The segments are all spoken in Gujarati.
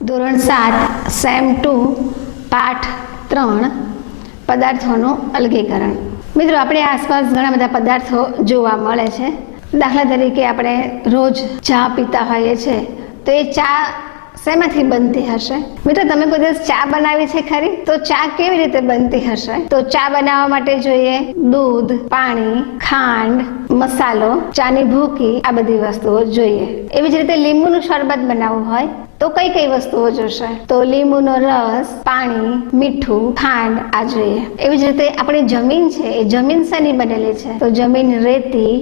ધોરણ 7 સેમ 2 પાઠ 3 પદાર્થોનું અલગીકરણ। મિત્રો, આપણી આસપાસ ઘણા બધા પદાર્થો જોવા મળે છે। દાખલા તરીકે આપણે રોજ ચા પીતા હોઈએ છીએ, તો એ ચા શેમાંથી બનતી હશે? મિત્રો, તમે કોઈ દિવસ ચા બનાવી છે ખરી? તો ચા કેવી રીતે બનતી હશે? તો ચા બનાવવા માટે જોઈએ દૂધ, પાણી, ખાંડ, મસાલો, ચાની ભૂકી, આ બધી વસ્તુઓ જોઈએ। એવી જ રીતે લીંબુનું શરબત બનાવવું હોય તો કઈ કઈ વસ્તુઓ જોશે? તો લીંબુનો રસ, પાણી, મીઠું, ખાંડ, આ જોઈએ। એવી જ રીતે આપણી જમીન છે, એ જમીન શેની બનેલી છે? તો જમીન રેતી,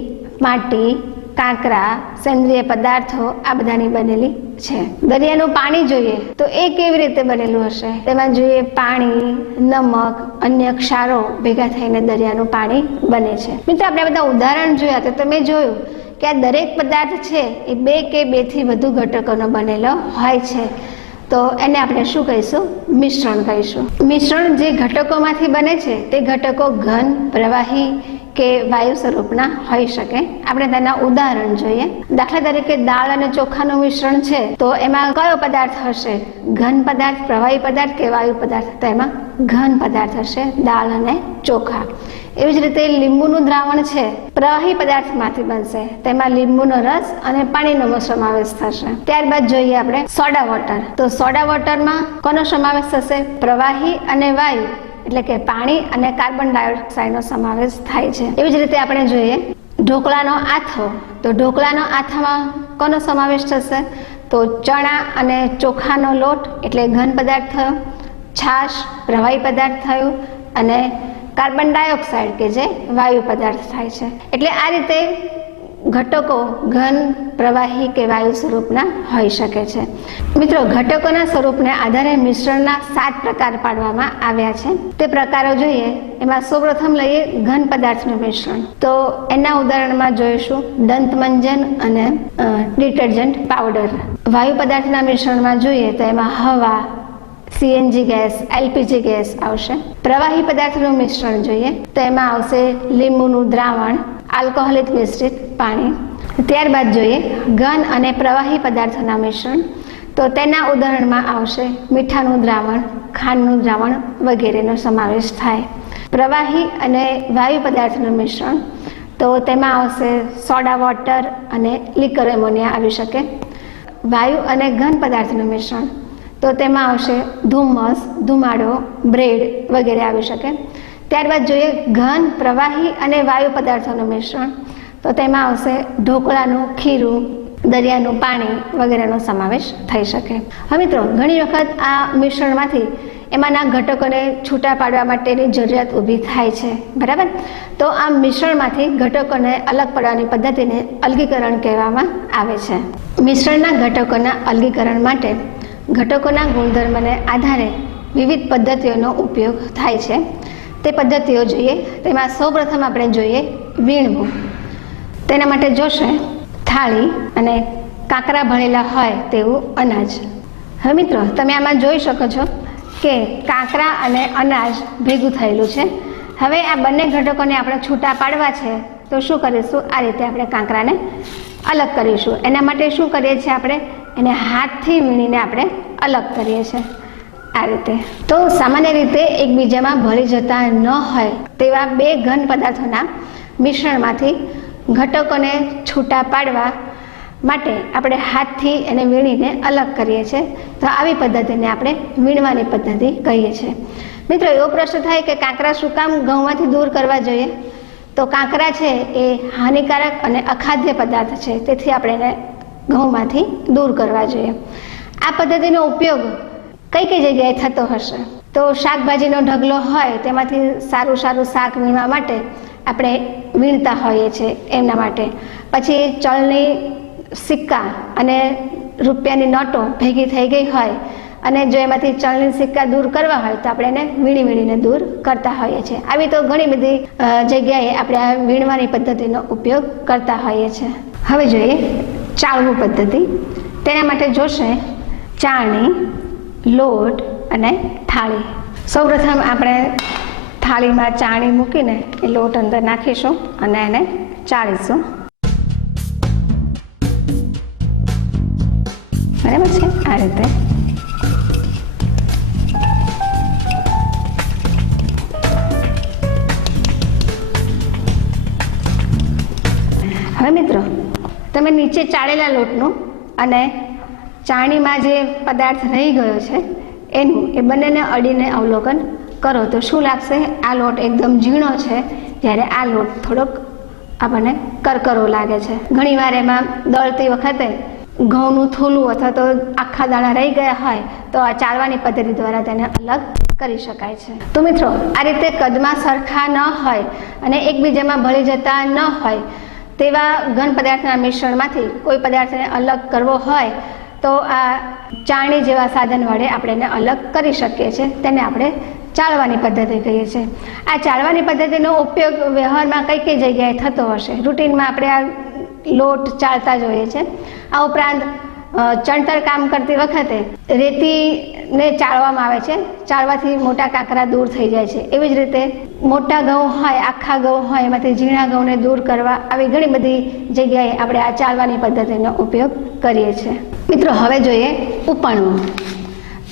માટી, કાંકરા, સેન્દ્રીય પદાર્થો, આ બધાની બનેલી છે। દરિયાનું પાણી જોઈએ તો એ કેવી રીતે બનેલું હશે? તેમાં જોઈએ પાણી, નમક, અન્ય ક્ષારો ભેગા થઈને દરિયાનું પાણી બને છે। મિત્રો, આપણે બધા ઉદાહરણ જોયા તો તમે જોયું કે આ દરેક પદાર્થ છે એ 2 કે 2 થી વધુ ઘટકોનો બનેલો હોય છે। તો એને આપણે શું કહીશું? મિશ્રણ કહીશું। મિશ્રણ જે ઘટકોમાંથી બને છે તે ઘટકો ઘન, પ્રવાહી કે વાયુ સ્વરૂપના હોઈ શકે। આપણે તેના ઉદાહરણ જોઈએ। દાખલા તરીકે દાળ અને ચોખાનું મિશ્રણ છે, તો એમાં કયો પદાર્થ હશે? ઘન પદાર્થ, પ્રવાહી પદાર્થ કે વાયુ પદાર્થ? તો એમાં ઘન પદાર્થ હશે, દાળ અને ચોખા। એવી જ રીતે લીંબુનું દ્રાવણ છે, પ્રવાહી પદાર્થમાંથી બનશે, તેમાં લીંબુનો રસ અને પાણીનો સમાવેશ થશે। ત્યારબાદ જોઈએ આપણે સોડા વોટર। તો સોડા વોટરમાં કોનો સમાવેશ થશે? પ્રવાહી અને વાયુ, એટલે કે પાણી અને કાર્બન ડાયોક્સાઇડનો સમાવેશ થાય છે। એવી જ રીતે આપણે જોઈએ ઢોકળાનો આથો। તો ઢોકળાનો આથામાં કોનો સમાવેશ થશે? તો ચણા અને ચોખાનો લોટ, એટલે ઘન પદાર્થ થયો, છાશ પ્રવાહી પદાર્થ થયું, અને કાર્બન ડાયોક્સાઇડ કે જે વાયુ પદાર્થ થાય છે। એટલે આ રીતે ઘટકો ઘન, પ્રવાહી કે વાયુ સ્વરૂપના હોઈ શકે છે। મિત્રો, ઘટકોના સ્વરૂપને આધારે મિશ્રણના 7 પ્રકાર પાડવામાં આવ્યા છે। તે પ્રકારો જોઈએ। એમાં સૌપ્રથમ લઈએ ઘન પદાર્થનું મિશ્રણ। તો એના ઉદાહરણમાં જોઈશું દંતમંજન અને ડિટર્જન્ટ પાવડર। વાયુ પદાર્થના મિશ્રણમાં જોઈએ તો એમાં હવા, સીએનજી ગેસ, એલપીજી ગેસ આવશે। પ્રવાહી પદાર્થનું મિશ્રણ જોઈએ તો એમાં આવશે લીંબુનું દ્રાવણ, આલ્કોહોલિક મિશ્રિત પાણી। ત્યારબાદ જોઈએ ઘન અને પ્રવાહી પદાર્થોના મિશ્રણ। તો તેના ઉદાહરણમાં આવશે મીઠાનું દ્રાવણ, ખાંડનું દ્રાવણ વગેરેનો સમાવેશ થાય। પ્રવાહી અને વાયુ પદાર્થનું મિશ્રણ, તો તેમાં આવશે સોડા વોટર અને લિકર એમોનિયા આવી શકે। વાયુ અને ઘન પદાર્થનું મિશ્રણ, તો તેમાં આવશે ધુમ્મસ, ધુમાડો, બ્રેડ વગેરે આવી શકે। ત્યારબાદ જોઈએ ઘન, પ્રવાહી અને વાયુ પદાર્થોનું મિશ્રણ। તો તેમાં આવશે ઢોકળાનું ખીરું, દરિયાનું પાણી વગેરેનો સમાવેશ થઈ શકે। હવે મિત્રો, ઘણી વખત આ મિશ્રણમાંથી એમાંના ઘટકોને છૂટા પાડવા માટેની જરૂરિયાત ઊભી થાય છે, બરાબર? તો આ મિશ્રણમાંથી ઘટકોને અલગ પાડવાની પદ્ધતિને અલગીકરણ કહેવામાં આવે છે। મિશ્રણના ઘટકોના અલગીકરણ માટે ઘટકોના ગુણધર્મને આધારે વિવિધ પદ્ધતિઓનો ઉપયોગ થાય છે। તે પદ્ધતિઓ જોઈએ। તેમાં સૌપ્રથમ આપણે જોઈએ વીણવું। તેના માટે જોશે થાળી અને કાંકરા ભરેલા હોય તેવું અનાજ। હવે મિત્રો, તમે આમાં જોઈ શકો છો કે કાંકરા અને અનાજ ભેગું થયેલું છે। હવે આ બંને ઘટકોને આપણે છૂટા પાડવા છે, તો શું કરીશું? આ રીતે આપણે કાંકરાને અલગ કરીશું। એના માટે શું કરીએ છીએ? આપણે એને હાથથી વીણીને આપણે અલગ કરીએ છીએ, આ રીતે। તો સામાન્ય રીતે એકબીજામાં ભળી જતા ન હોય તેવા 2 ઘન પદાર્થોના મિશ્રણમાંથી ઘટકોને છૂટા પાડવા માટે આપણે હાથથી એને વીણીને અલગ કરીએ છીએ। તો આવી પદ્ધતિને આપણે વીણવાની પદ્ધતિ કહીએ છીએ। મિત્રો, એવો પ્રશ્ન થાય કે કાંકરા શું કામ ઘઉંમાંથી દૂર કરવા જોઈએ? તો કાંકરા છે એ હાનિકારક અને અખાદ્ય પદાર્થ છે, તેથી આપણે એને ઘઉંમાંથી દૂર કરવા જોઈએ। આ પદ્ધતિનો ઉપયોગ કઈ કઈ જગ્યાએ થતો હશે? તો શાકભાજીનો ઢગલો હોય તેમાંથી સારું શાક વીણવા માટે આપણે વીણતા હોઈએ છીએ, એમના માટે। પછી ચલણી સિક્કા અને રૂપિયાની નોટો ભેગી થઈ ગઈ હોય અને જો એમાંથી ચલણી સિક્કા દૂર કરવા હોય તો આપણે એને વીણીને દૂર કરતા હોઈએ છીએ। આવી તો ઘણી બધી જગ્યાએ આપણે આ વીણવાની પદ્ધતિનો ઉપયોગ કરતા હોઈએ છીએ। હવે જોઈએ ચાળવું પદ્ધતિ। તેના માટે જોશે ચાળણી, લોટ અને થાળી। સૌપ્રથમ આપણે થાળીમાં ચાળણી મૂકીને એ લોટ અંદર નાખીશું અને એને ચાળીશું, બરાબર છે? આ રીતે મિત્રો, તમે નીચે ચાળેલા લોટનું અને ચાળણીમાં જે પદાર્થ રહી ગયો છે એનું એ બંનેને અડીને અવલોકન કરો તો શું લાગશે? આ લોટ એકદમ ઝીણો છે, જ્યારે આ લોટ થોડોક આપણને કરકરો લાગે છે. ઘણીવાર એમાં દળતી વખતે ઘઉંનું થૂલું અથવા તો આખા દાણા રહી ગયા હોય તો આ ચાળવાની પદ્ધતિ દ્વારા તેને અલગ કરી શકાય છે. તો મિત્રો, આ રીતે કદમાં સરખા ન હોય અને એકબીજામાં ભળી જતા ન હોય તેવા ઘન પદાર્થના મિશ્રણમાંથી કોઈ પદાર્થને અલગ કરવો હોય તો આ ચાળણી જેવા સાધન વડે આપણે એને અલગ કરી શકીએ છીએ. તેને આપણે ચાળવાની પદ્ધતિ કહીએ છીએ. આ ચાળવાની પદ્ધતિનો ઉપયોગ વ્યવહારમાં કઈ કઈ જગ્યાએ થતો હશે? રૂટીનમાં આપણે આ લોટ ચાળતા જોઈએ છે. આ ઉપરાંત ચણતર કામ કરતી વખતે રેતીને ચાળવામાં આવે છે. ચાળવાથી મોટા કાંકરા દૂર થઈ જાય છે. એવી જ રીતે મોટા ઘઉં હોય, આખા ઘઉં હોય, એમાંથી ઝીણા ઘઉંને દૂર કરવા આવી ઘણી બધી જગ્યાએ આપણે આ ચાળવાની પદ્ધતિનો ઉપયોગ કરીએ છીએ. મિત્રો, હવે જોઈએ ઉપણવું.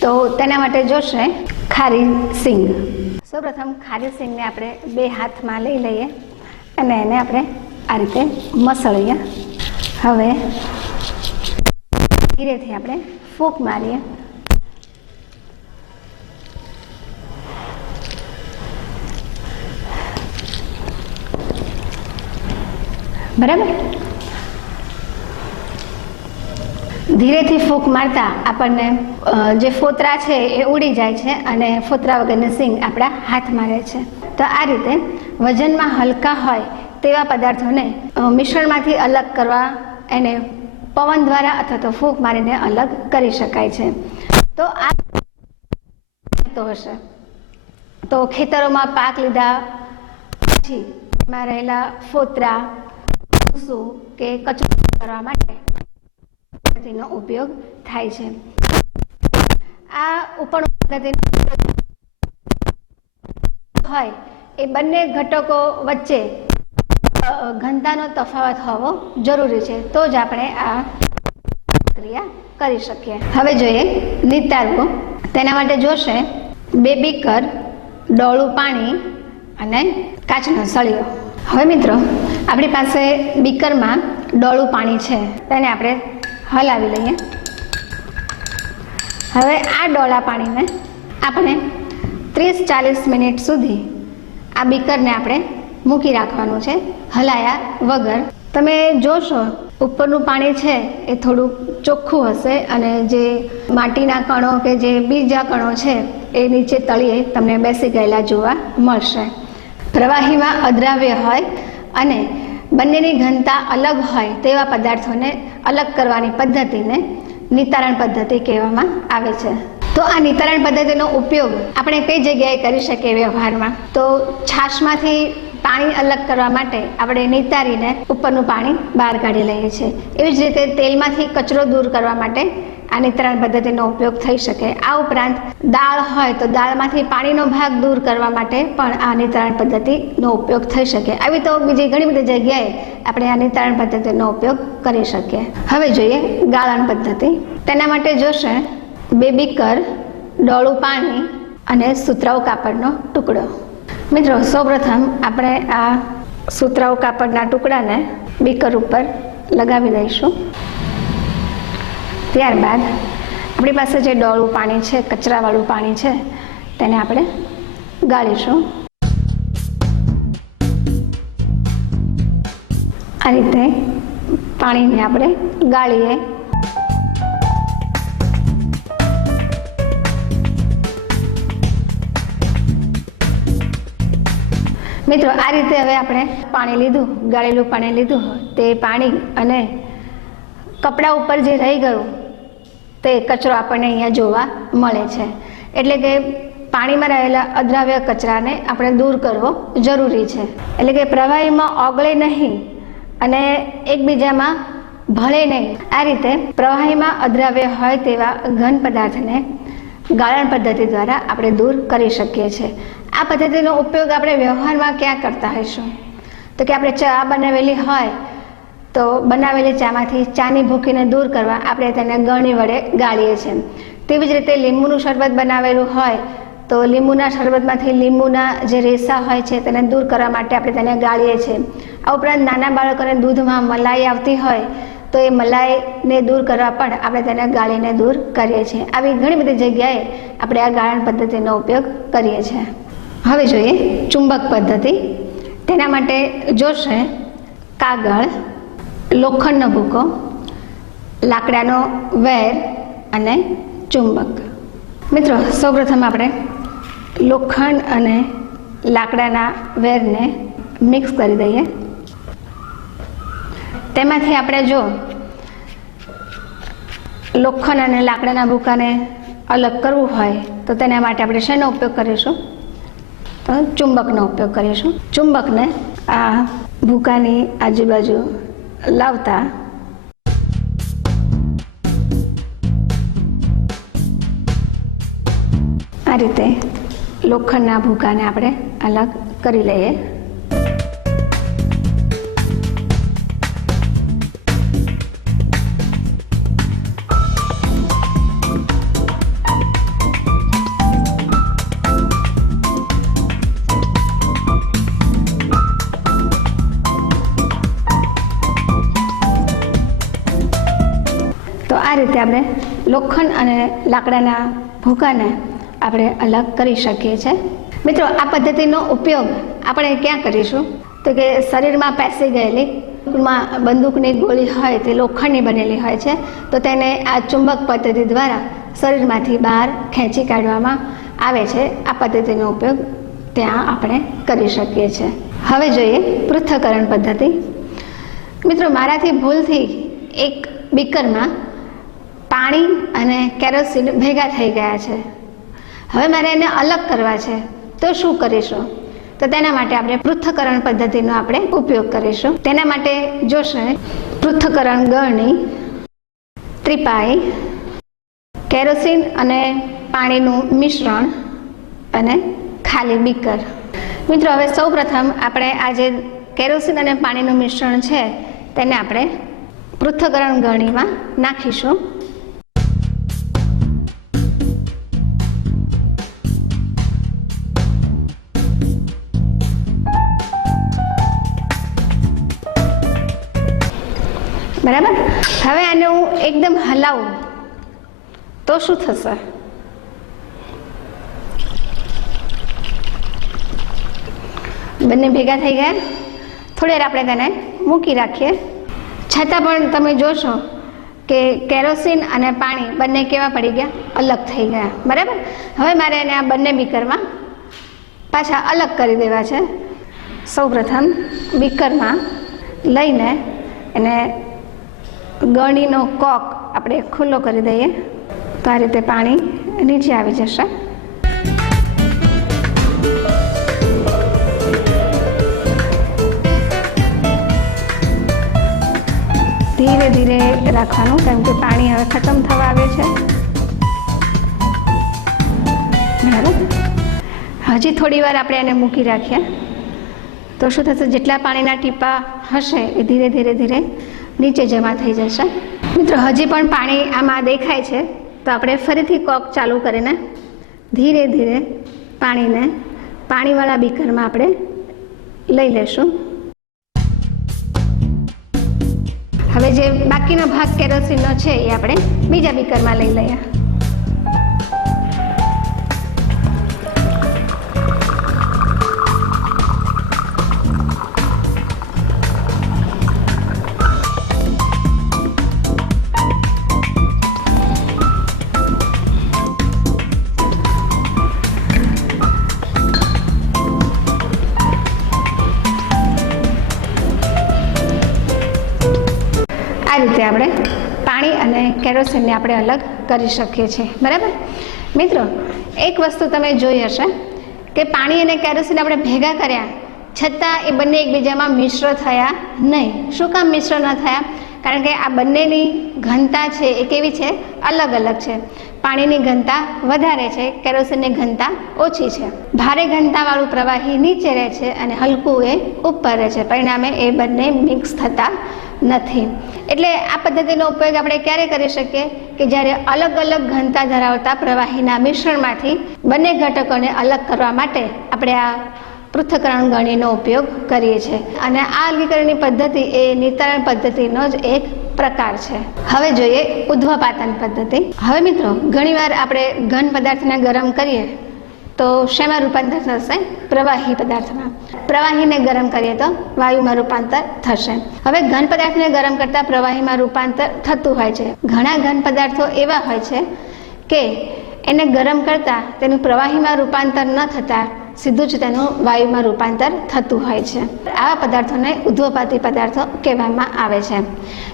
તો તેના માટે જોશે ખારી સિંગ. સૌપ્રથમ ખારી સિંગને આપણે 2 હાથમાં લઈ લઈએ અને એને આપણે આ રીતે મસળીએ. હવે ધીરેથી આપણે ફૂંક મારીએ. બરાબર? ધીરેથી ફૂંક મારતા આપણને જે ફોતરા છે એ ઉડી જાય છે અને ફોતરા વગરની સિંગ આપણા હાથમાં રહે છે. તો આ રીતે વજનમાં હલકા હોય તેવા પદાર્થોને મિશ્રણમાંથી અલગ કરવા એને પવન દ્વારા અથવા તો ફૂંક મારીને અલગ કરી શકાય છે. તો આ હશે તો ખેતરોમાં પાક લીધા પછી એમાં રહેલા ફોતરા, ભૂસું કે કચરો કરવા માટે પદ્ધતિનો ઉપયોગ થાય છે. આ ઉપણ પદ્ધતિ હોય એ બંને ઘટકો વચ્ચે ઘનતાનો તફાવત હોવો જરૂરી છે, તો જ આપણે આ ક્રિયા કરી શકીએ. હવે જોઈએ નિતારવું. તેના માટે જોશે 2 બીકર, ડોળું પાણી અને કાચનો સળિયો. હવે મિત્રો, આપણી પાસે બીકરમાં ડોળું પાણી છે, તેને આપણે હલાવી લઈએ. હવે આ ડોળા પાણીને આપણે 30-40 મિનિટ સુધી આ બીકરને આપણે મૂકી રાખવાનું છે, હલાયા વગર. તમે જોશો ઉપરનું પાણી છે એ થોડું ચોખ્ખું હશે અને જે માટીના કણો કે જે બીજા કણો છે એ નીચે તળિયે તમને બેસી ગયેલા જોવા મળશે. પ્રવાહીમાં અદ્રાવ્ય હોય અને બંનેની ઘનતા અલગ હોય તેવા પદાર્થોને અલગ કરવાની પદ્ધતિને નિતારણ પદ્ધતિ કહેવામાં આવે છે. તો આ નિતારણ પદ્ધતિનો ઉપયોગ આપણે કઈ જગ્યાએ કરી શકીએ વ્યવહારમાં? તો છાશમાંથી પાણી અલગ કરવા માટે આપણે નિતારીને ઉપરનું પાણી બહાર કાઢી લઈએ છીએ. એવી જ રીતે તેલમાંથી કચરો દૂર કરવા માટે આ નિતારણ પદ્ધતિનો ઉપયોગ થઈ શકે. આ ઉપરાંત દાળ હોય તો દાળમાંથી પાણીનો ભાગ દૂર કરવા માટે પણ આ નિતારણ પદ્ધતિનો ઉપયોગ થઈ શકે. આવી તો બીજી ઘણી બધી જગ્યાએ આપણે આ નિતારણ પદ્ધતિનો ઉપયોગ કરી શકીએ. હવે જોઈએ ગાળણ પદ્ધતિ. તેના માટે જોશે 2 બીકર, ડોળું પાણી અને સુતરાઉ કાપડનો ટુકડો. મિત્રો, સૌપ્રથમ આપણે આ સુતરાઉ કાપડના ટુકડાને બીકર ઉપર લગાવી દઈશું. ત્યારબાદ આપણી પાસે જે ડોળું પાણી છે, કચરાવાળું પાણી છે, તેને આપણે ગાળીશું. આ રીતે પાણીને આપણે ગાળીએ. મિત્રો, આ રીતે હવે આપણે પાણી લીધું, ગાળેલું પાણી લીધું, તે પાણી અને કપડા ઉપર જે રહી ગયું તે કચરો આપણને અહીંયા જોવા મળે છે. એટલે કે પાણીમાં રહેલા અદ્રાવ્ય કચરાને આપણે દૂર કરવો જરૂરી છે. એટલે કે પ્રવાહીમાં ઓગળે નહીં અને એકબીજામાં ભળે નહીં. આ રીતે પ્રવાહીમાં અદ્રાવ્ય હોય તેવા ઘન પદાર્થને ગાળણ પદ્ધતિ દ્વારા આપણે દૂર કરી શકીએ છીએ. આ પદ્ધતિનો ઉપયોગ આપણે વ્યવહારમાં ક્યાં કરતા હોઈશું? તો કે આપણે ચા બનાવેલી હોય તો બનાવેલી ચામાંથી ચાની ભૂકીને દૂર કરવા આપણે તેને ગળણી વડે ગાળીએ છીએ. તેવી જ રીતે લીંબુનું શરબત બનાવેલું હોય તો લીંબુના શરબતમાંથી લીંબુના જે રેસા હોય છે તેને દૂર કરવા માટે આપણે તેને ગાળીએ છીએ. આ ઉપરાંત નાના બાળકોને દૂધમાં મલાઈ આવતી હોય તો એ મલાઈને દૂર કરવા પણ આપણે તેને ગાળીને દૂર કરીએ છીએ. આવી ઘણી બધી જગ્યાએ આપણે આ ગાળણ પદ્ધતિનો ઉપયોગ કરીએ છીએ. હવે જોઈએ ચુંબક પદ્ધતિ. તેના માટે જોશે કાગળ, લોખંડનો ભૂકો, લાકડાનો વેર અને ચુંબક. મિત્રો, સૌપ્રથમ આપણે લોખંડ અને લાકડાના વેરને મિક્સ કરી દઈએ. તેમાંથી આપણે જો લોખંડ અને લાકડાના ભૂકાને અલગ કરવું હોય તો તેના માટે આપણે શેનો ઉપયોગ કરીશું? તો ચુંબકનો ઉપયોગ કરીશું. ચુંબકને આ ભૂકાની આજુબાજુ લાવતા આ રીતે લોખંડના ભૂકાને આપણે અલગ કરી લઈએ. તો આ રીતે આપણે લોખંડ અને લાકડાના ભૂકાને આપણે અલગ કરી શકીએ છીએ. મિત્રો, આ પદ્ધતિનો ઉપયોગ આપણે ક્યાં કરીશું? તો કે શરીરમાં પેસી ગયેલી બંદૂકની ગોળી હોય તે લોખંડની બનેલી હોય છે, તો તેને આ ચુંબક પદ્ધતિ દ્વારા શરીરમાંથી બહાર ખેંચી કાઢવામાં આવે છે. આ પદ્ધતિનો ઉપયોગ ત્યાં આપણે કરી શકીએ છીએ. હવે જોઈએ પૃથ્થકરણ પદ્ધતિ. મિત્રો, મારાથી ભૂલથી એક બીકરમાં પાણી અને કેરોસીન ભેગા થઈ ગયા છે. હવે મારે એને અલગ કરવા છે, તો શું કરીશું? તો તેના માટે આપણે પૃથ્થકરણ પદ્ધતિનો આપણે ઉપયોગ કરીશું. તેના માટે જોશે પૃથ્થકરણ ગળણી, ત્રિપાઈ, કેરોસીન અને પાણીનું મિશ્રણ અને ખાલી બીકર. મિત્રો, હવે સૌપ્રથમ આપણે આ જે કેરોસીન અને પાણીનું મિશ્રણ છે તેને આપણે પૃથ્થકરણ ગળણીમાં નાખીશું. બરાબર. હવે આને હું એકદમ હલાવું તો શું થશે? બંને ભેગા થઈ ગયા. થોડી વાર આપણે તેને મૂકી રાખીએ. છતાં પણ તમે જોશો કે કેરોસીન અને પાણી બંને કેવા પડી ગયા? અલગ થઈ ગયા. બરાબર. હવે મારે એને આ બંને બીકરમાં પાછા અલગ કરી દેવા છે. સૌપ્રથમ બીકરમાં લઈને એને ગળણીનો કોક આપણે ખુલ્લો કરી દઈએ તો આ રીતે પાણી નીચે આવી જશે. ધીરે ધીરે રાખવાનું, કેમ કે પાણી હવે ખતમ થવા આવે છે. બરાબર. હજી થોડી વાર આપણે એને મૂકી રાખીએ તો શું થશે? જેટલા પાણીના ટીપા હશે એ ધીરે ધીરે ધીરે નીચે જમા થઈ જશે. મિત્રો, હજી પણ પાણી આમાં દેખાય છે, તો આપણે ફરીથી કોક ચાલુ કરીને ધીરે ધીરે પાણીને પાણીવાળા બીકરમાં આપણે લઈ લેશું. હવે જે બાકીનો ભાગ કેરોસીનનો છે એ આપણે બીજા બીકરમાં લઈ લઈએ. આ રીતે આપણે પાણી અને કેરોસીનને આપણે અલગ કરી શકીએ છીએ. બરાબર. મિત્રો, એક વસ્તુ તમે જોઈ હશે કે પાણી અને કેરોસીન આપણે ભેગા કર્યા છતાં એ બંને એકબીજામાં મિશ્ર થયા નહીં. શું કામ મિશ્ર ન થયા? કારણ કે આ બંનેની ઘનતા છે એ કેવી છે, અલગ અલગ છે. પાણીની ઘનતા વધારે છે, કેરોસીનની ઘનતા ઓછી છે. ભારે ઘનતાવાળું પ્રવાહી નીચે રહે છે અને હલકું એ ઉપર રહે છે, પરિણામે એ બંને મિક્સ થતા નથી. એટલે આ પદ્ધતિનો ઉપયોગ આપણે ક્યારે કરી શકીએ કે જ્યારે અલગ અલગ ઘનતા ધરાવતા પ્રવાહીના મિશ્રણમાંથી બંને ઘટકોને અલગ કરવા માટે આપણે આ પૃથ્થકરણ ગળણીનો ઉપયોગ કરીએ છીએ. અને આ અલગીકરણની પદ્ધતિ એ નિતારણ પદ્ધતિનો જ એક પ્રકાર છે. હવે જોઈએ ઉધ્વપાતન પદ્ધતિ. હવે મિત્રો, ઘણીવાર આપણે ઘન પદાર્થને ગરમ કરીએ તો શેમાં રૂપાંતર થશે? પ્રવાહી પદાર્થમાં. પ્રવાહીને ગરમ કરીએ તો વાયુમાં રૂપાંતર થશે. હવે ઘન પદાર્થને ગરમ કરતાં પ્રવાહીમાં રૂપાંતર થતું હોય છે. ઘણા ઘન પદાર્થો એવા હોય છે કે એને ગરમ કરતાં તેનું પ્રવાહીમાં રૂપાંતર ન થતાં સીધું જ તેનું વાયુમાં રૂપાંતર થતું હોય છે. આવા પદાર્થોને ઉધ્વપાતી પદાર્થો કહેવામાં આવે છે.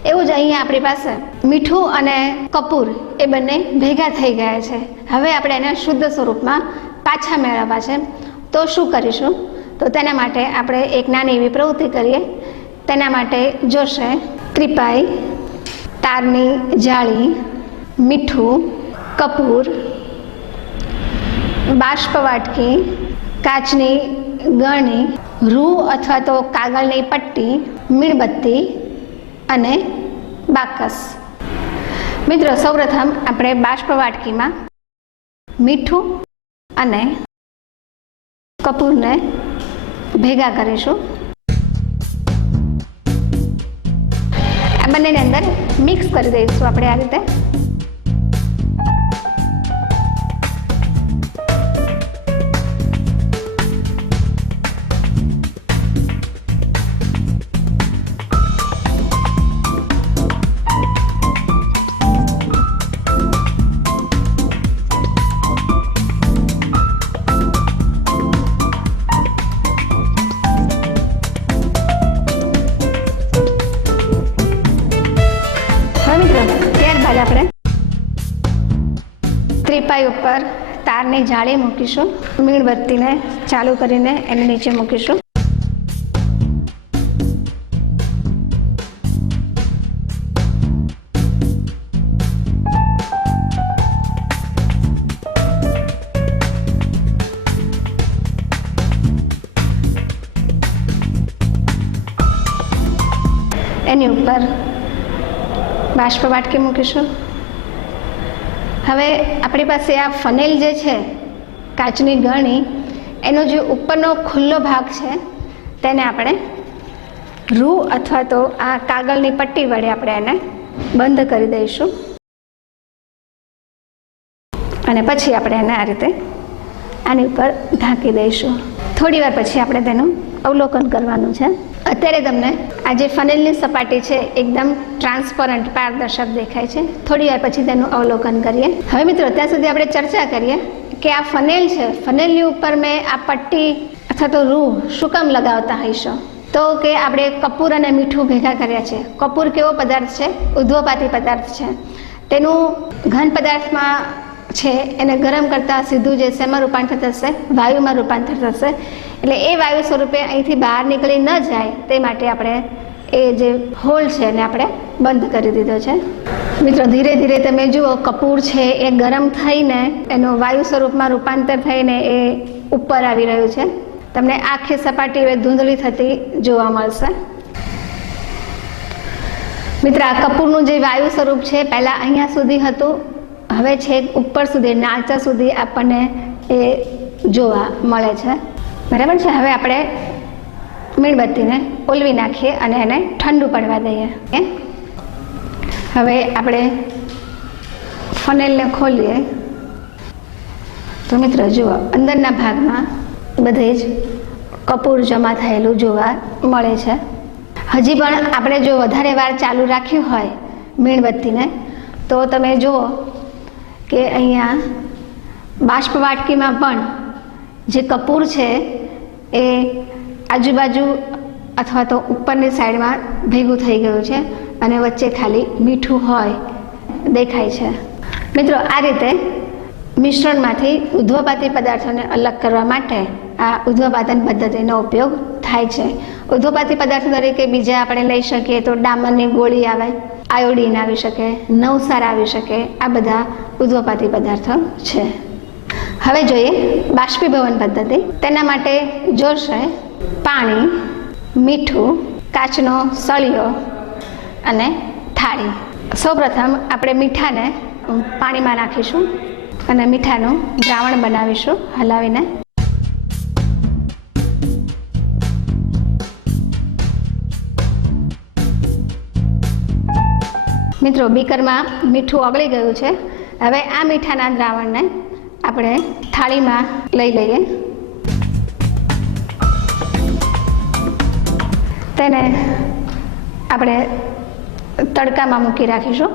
એવું જ અહીંયા આપણી પાસે મીઠું અને કપૂર એ બંને ભેગા થઈ ગયા છે. હવે આપણે એને શુદ્ધ સ્વરૂપમાં પાછા મેળવવા છે. તો શું કરીશું? તો તેના માટે આપણે એક નાની એવી પ્રવૃત્તિ કરીએ. તેના માટે જોશે ત્રિપાઈ, તારની જાળી, મીઠું, કપૂર, બાષ્પ વાટકી, કાચની ગળણી, રૂ અથવા તો કાગળની પટ્ટી, મીણબત્તી અને બાકસ. મિત્રો, સૌપ્રથમ આપણે બાષ્પ વાટકીમાં મીઠું અને કપૂરને ભેગા કરીશું. આ બંનેની અંદર મિક્સ કરી દઈશું આપણે આ રીતે. ત્યારબાદ આપણે ત્રિપાઈ ઉપર તારની જાળી મૂકીશું. મીણબત્તીને ચાલુ કરીને એની નીચે મૂકીશું. એની ઉપર બાષ્પ વાટકી મૂકીશું. હવે આપણી પાસે આ ફનેલ જે છે, કાચની ગળણી, એનો જે ઉપરનો ખુલ્લો ભાગ છે તેને આપણે રૂ અથવા તો આ કાગળની પટ્ટી વડે આપણે એને બંધ કરી દઈશું. અને પછી આપણે એને આ રીતે આની ઉપર ઢાંકી દઈશું. થોડી વાર પછી આપણે તેનું અવલોકન કરવાનું છે. અત્યારે તમને આ જે ફનેલની સપાટી છે એકદમ ટ્રાન્સપરન્ટ, પારદર્શક દેખાય છે. થોડી વાર પછી તેનું અવલોકન કરીએ. હવે મિત્રો, ત્યાં સુધી આપણે ચર્ચા કરીએ કે આ ફનેલ છે, ફનેલની ઉપર મેં આ પટ્ટી અથવા તો રૂ શું કામ લગાવતા હશો? તો કે આપણે કપૂર અને મીઠું ભેગા કર્યા છે. કપૂર કેવો પદાર્થ છે? ઉધ્વપાતી પદાર્થ છે. તેનું ઘન પદાર્થમાં છે એને ગરમ કરતાં સીધું જે શેમાં રૂપાંતર થશે? વાયુમાં રૂપાંતર થશે. એટલે એ વાયુ સ્વરૂપે અહીંથી બહાર નીકળી ન જાય તે માટે આપણે એ જે હોલ છે એને આપણે બંધ કરી દીધો છે. મિત્રો, ધીરે ધીરે તમે જુઓ કપૂર છે એ ગરમ થઈને એનું વાયુ સ્વરૂપમાં રૂપાંતર થઈને એ ઉપર આવી રહ્યું છે. તમને આખી સપાટી હવે ધૂંધળી થતી જોવા મળશે. મિત્રો, આ કપૂરનું જે વાયુ સ્વરૂપ છે પહેલાં અહીંયા સુધી હતું, હવે છેક ઉપર સુધી, નાચા સુધી આપણને એ જોવા મળે છે. બરાબર છે. હવે આપણે મીણબત્તીને ઓલવી નાખીએ અને એને ઠંડુ પડવા દઈએ. હવે આપણે ફનેલને ખોલીએ તો મિત્રો જુઓ, અંદરના ભાગમાં બધે જ કપૂર જમા થયેલું જોવા મળે છે. હજી પણ આપણે જો વધારે વાર ચાલુ રાખ્યું હોય મીણબત્તીને તો તમે જુઓ કે અહીંયા બાષ્પ વાટકીમાં પણ જે કપૂર છે એ આજુબાજુ અથવા તો ઉપરની સાઈડમાં ભેગું થઈ ગયું છે અને વચ્ચે ખાલી મીઠું હોય દેખાય છે. મિત્રો, આ રીતે મિશ્રણમાંથી ઉધ્વપાતી પદાર્થોને અલગ કરવા માટે આ ઉધ્વપાતન પદ્ધતિનો ઉપયોગ થાય. થાય છે. ઉદ્ધોપાતી પદાર્થો તરીકે બીજા આપણે લઈ શકીએ તો ડામરની ગોળી આવે, આયોડીન આવી શકે, નવસાર આવી શકે. આ બધા ઉદ્ધોપાતી પદાર્થો છે. હવે જોઈએ બાષ્પીભવન પદ્ધતિ. તેના માટે જોશે પાણી, મીઠું, કાચનો સળિયો અને થાળી. સૌપ્રથમ આપણે મીઠાને પાણીમાં નાખીશું અને મીઠાનું દ્રાવણ બનાવીશું હલાવીને. મિત્રો, બીકરમાં મીઠું ઓગળી ગયું છે. હવે આ મીઠાના દ્રાવણને આપણે થાળીમાં લઈ લઈએ. તેને આપણે તડકામાં મૂકી રાખીશું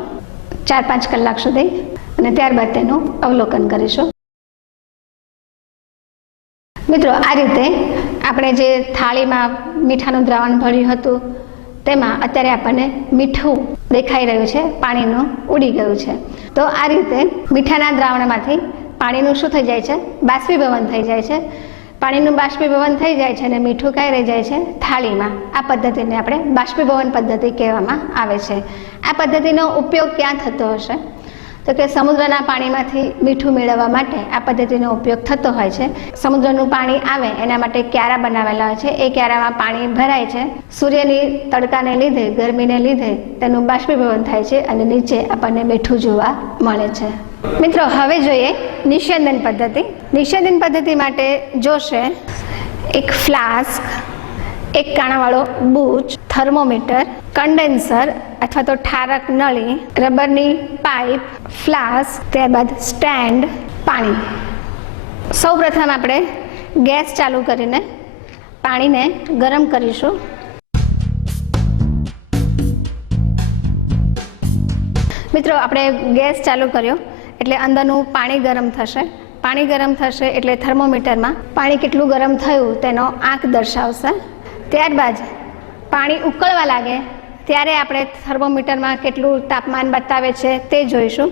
4-5 કલાક સુધી અને ત્યારબાદ તેનું અવલોકન કરીશું. મિત્રો, આ રીતે આપણે જે થાળીમાં મીઠાનું દ્રાવણ ભર્યું હતું તેમાં અત્યારે આપણને મીઠું દેખાઈ રહ્યું છે, પાણીનું ઉડી ગયું છે. તો આ રીતે મીઠાના દ્રાવણમાંથી પાણીનું શું થઈ જાય છે? બાષ્પીભવન થઈ જાય છે. પાણીનું બાષ્પીભવન થઈ જાય છે અને મીઠું કાંઈ રહી જાય છે? થાળીમાં. આ પદ્ધતિને આપણે બાષ્પીભવન પદ્ધતિ કહેવામાં આવે છે. આ પદ્ધતિનો ઉપયોગ ક્યાં થતો હશે? તો કે સમુદ્રના પાણીમાંથી મીઠું મેળવવા માટે આ પદ્ધતિનો ઉપયોગ થતો હોય છે. સમુદ્રનું પાણી આવે એના માટે ક્યારા બનાવેલા હોય છે. એ ક્યારામાં પાણી ભરાય છે. સૂર્યની તડકાને લીધે, ગરમીને લીધે તેનું બાષ્પીભવન થાય છે અને નીચે આપણને મીઠું જોવા મળે છે. મિત્રો, હવે જોઈએ નિસ્યંદન પદ્ધતિ. નિસ્યંદન પદ્ધતિ માટે જોશે એક ફ્લાસ્ક, એક કાણાવાળો બૂચ, થર્મોમીટર, કન્ડેન્સર અથવા તો ઠારક નળી, રબરની પાઇપ, ફ્લાસ્ક, ત્યારબાદ સ્ટેન્ડ, પાણી. સૌપ્રથમ આપણે ગેસ ચાલુ કરીને પાણીને ગરમ કરીશું. મિત્રો, આપણે ગેસ ચાલુ કર્યો એટલે અંદરનું પાણી ગરમ થશે. પાણી ગરમ થશે એટલે થર્મોમીટરમાં પાણી કેટલું ગરમ થયું તેનો આંક દર્શાવશે. ત્યારબાદ પાણી ઉકળવા લાગે ત્યારે આપણે થર્મોમીટરમાં કેટલું તાપમાન બતાવે છે તે જોઈશું.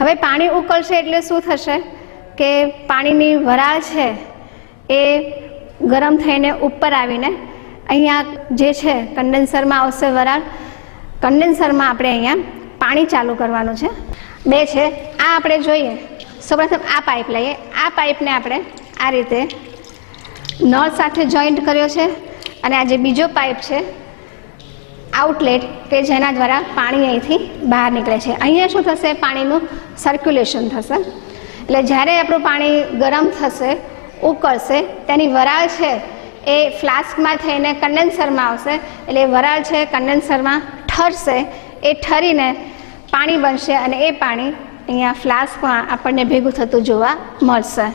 હવે પાણી ઉકળશે એટલે શું થશે કે પાણીની વરાળ છે એ ગરમ થઈને ઉપર આવીને અહીંયા જે છે કન્ડેન્સરમાં આવશે વરાળ. કન્ડેન્સરમાં આપણે અહીંયા પાણી ચાલુ કરવાનું છે. 2 છે. આ આપણે જોઈએ. સૌપ્રથમ આ પાઇપ લઈએ. આ પાઇપને આપણે આ રીતે નળ સાથે જોઈન્ટ કર્યો છે અને આ જે બીજો પાઇપ છે આઉટલેટ કે જેના દ્વારા પાણી અહીંથી બહાર નીકળે છે. અહીંયા શું થશે? પાણીનું સર્ક્યુલેશન થશે. એટલે જ્યારે આપણું પાણી ગરમ થશે, ઉકળશે, તેની વરાળ છે એ ફ્લાસ્કમાં થઈને કન્ડેન્સરમાં આવશે. એટલે વરાળ છે કન્ડેન્સરમાં ઠરશે. એ ઠરીને પાણી બનશે અને એ પાણી અહીંયા ફ્લાસ્કમાં આપણને ભેગું થતું જોવા મળશે.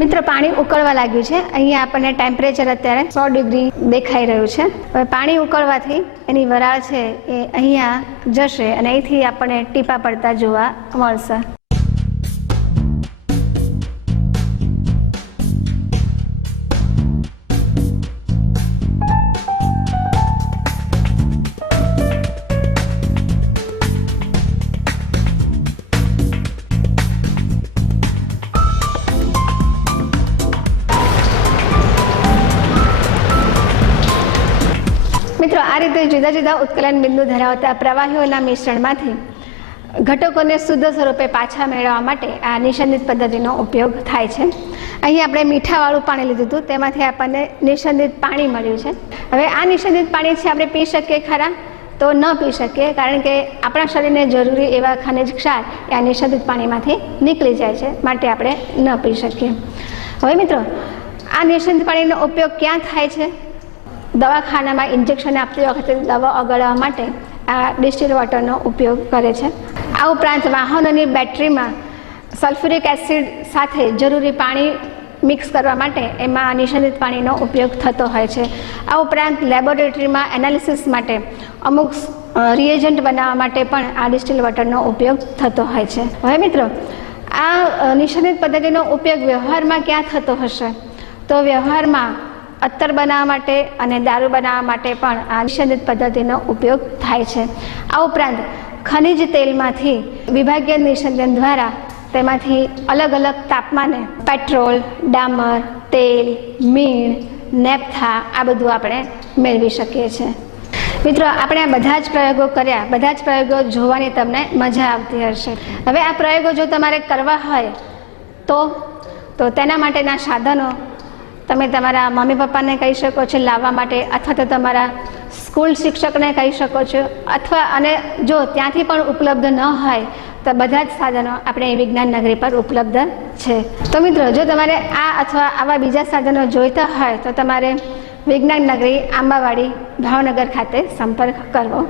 મિત્રો, પાણી ઉકળવા લાગ્યું છે. અહીંયા આપણને ટેમ્પરેચર અત્યારે 100 ડિગ્રી દેખાઈ રહ્યું છે. હવે પાણી ઉકળવાથી એની વરાળ છે એ અહીંયા જશે અને અહીંથી આપણને ટીપા પડતા જોવા મળશે. મિત્રો, આ રીતે જુદા જુદા ઉત્કલન બિંદુ ધરાવતા પ્રવાહીઓના મિશ્રણમાંથી ઘટકોને શુદ્ધ સ્વરૂપે પાછા મેળવવા માટે આ નિસ્યંદિત પદ્ધતિનો ઉપયોગ થાય છે. અહીં આપણે મીઠાવાળું પાણી લીધું હતું, તેમાંથી આપણને નિસ્યંદિત પાણી મળ્યું છે. હવે આ નિસ્યંદિત પાણી છે આપણે પી શકીએ ખરા? તો ન પી શકીએ, કારણ કે આપણા શરીરને જરૂરી એવા ખનિજ ક્ષાર એ આ નિસ્યંદિત પાણીમાંથી નીકળી જાય છે, માટે આપણે ન પી શકીએ. હવે મિત્રો, આ નિસ્યંદિત પાણીનો ઉપયોગ ક્યાં થાય છે? દવાખાનામાં ઇન્જેક્શન આપતી વખતે દવા ઓગાળવા માટે આ ડિસ્ટિલ વોટરનો ઉપયોગ કરે છે. આ ઉપરાંત વાહનોની બેટરીમાં સલ્ફ્યુરિક એસિડ સાથે જરૂરી પાણી મિક્સ કરવા માટે એમાં નિસ્યંદિત પાણીનો ઉપયોગ થતો હોય છે. આ ઉપરાંત લેબોરેટરીમાં એનાલિસિસ માટે અમુક રિએજન્ટ બનાવવા માટે પણ આ ડિસ્ટિલ વોટરનો ઉપયોગ થતો હોય છે. હવે મિત્રો, આ નિસ્યંદિત પદ્ધતિનો ઉપયોગ વ્યવહારમાં ક્યાં થતો હશે? તો વ્યવહારમાં અત્તર બનાવવા માટે અને દારૂ બનાવવા માટે પણ આ નિસ્યંદિત પદ્ધતિનો ઉપયોગ થાય છે. આ ઉપરાંત ખનિજ તેલમાંથી વિભાગીય નિષેધન દ્વારા તેમાંથી અલગ અલગ તાપમાને પેટ્રોલ, ડામર, તેલ, મીણ, નેપ્થા આ બધું આપણે મેળવી શકીએ છીએ. મિત્રો, આપણે આ બધા જ પ્રયોગો કર્યા, બધા જ પ્રયોગો જોવાની તમને મજા આવતી હશે. હવે આ પ્રયોગો જો તમારે કરવા હોય તો તેના માટેના સાધનો તમે તમારા મમ્મી પપ્પાને કહી શકો છો લાવવા માટે, અથવા તો તમારા સ્કૂલ શિક્ષકને કહી શકો છો, અથવા અને જો ત્યાંથી પણ ઉપલબ્ધ ન હોય તો બધા જ સાધનો આપણે વિજ્ઞાન નગરી પર ઉપલબ્ધ છે. તો મિત્રો, જો તમારે આ અથવા આવા બીજા સાધનો જોઈતા હોય તો તમારે વિજ્ઞાન નગરી આંબાવાડી ભાવનગર ખાતે સંપર્ક કરવો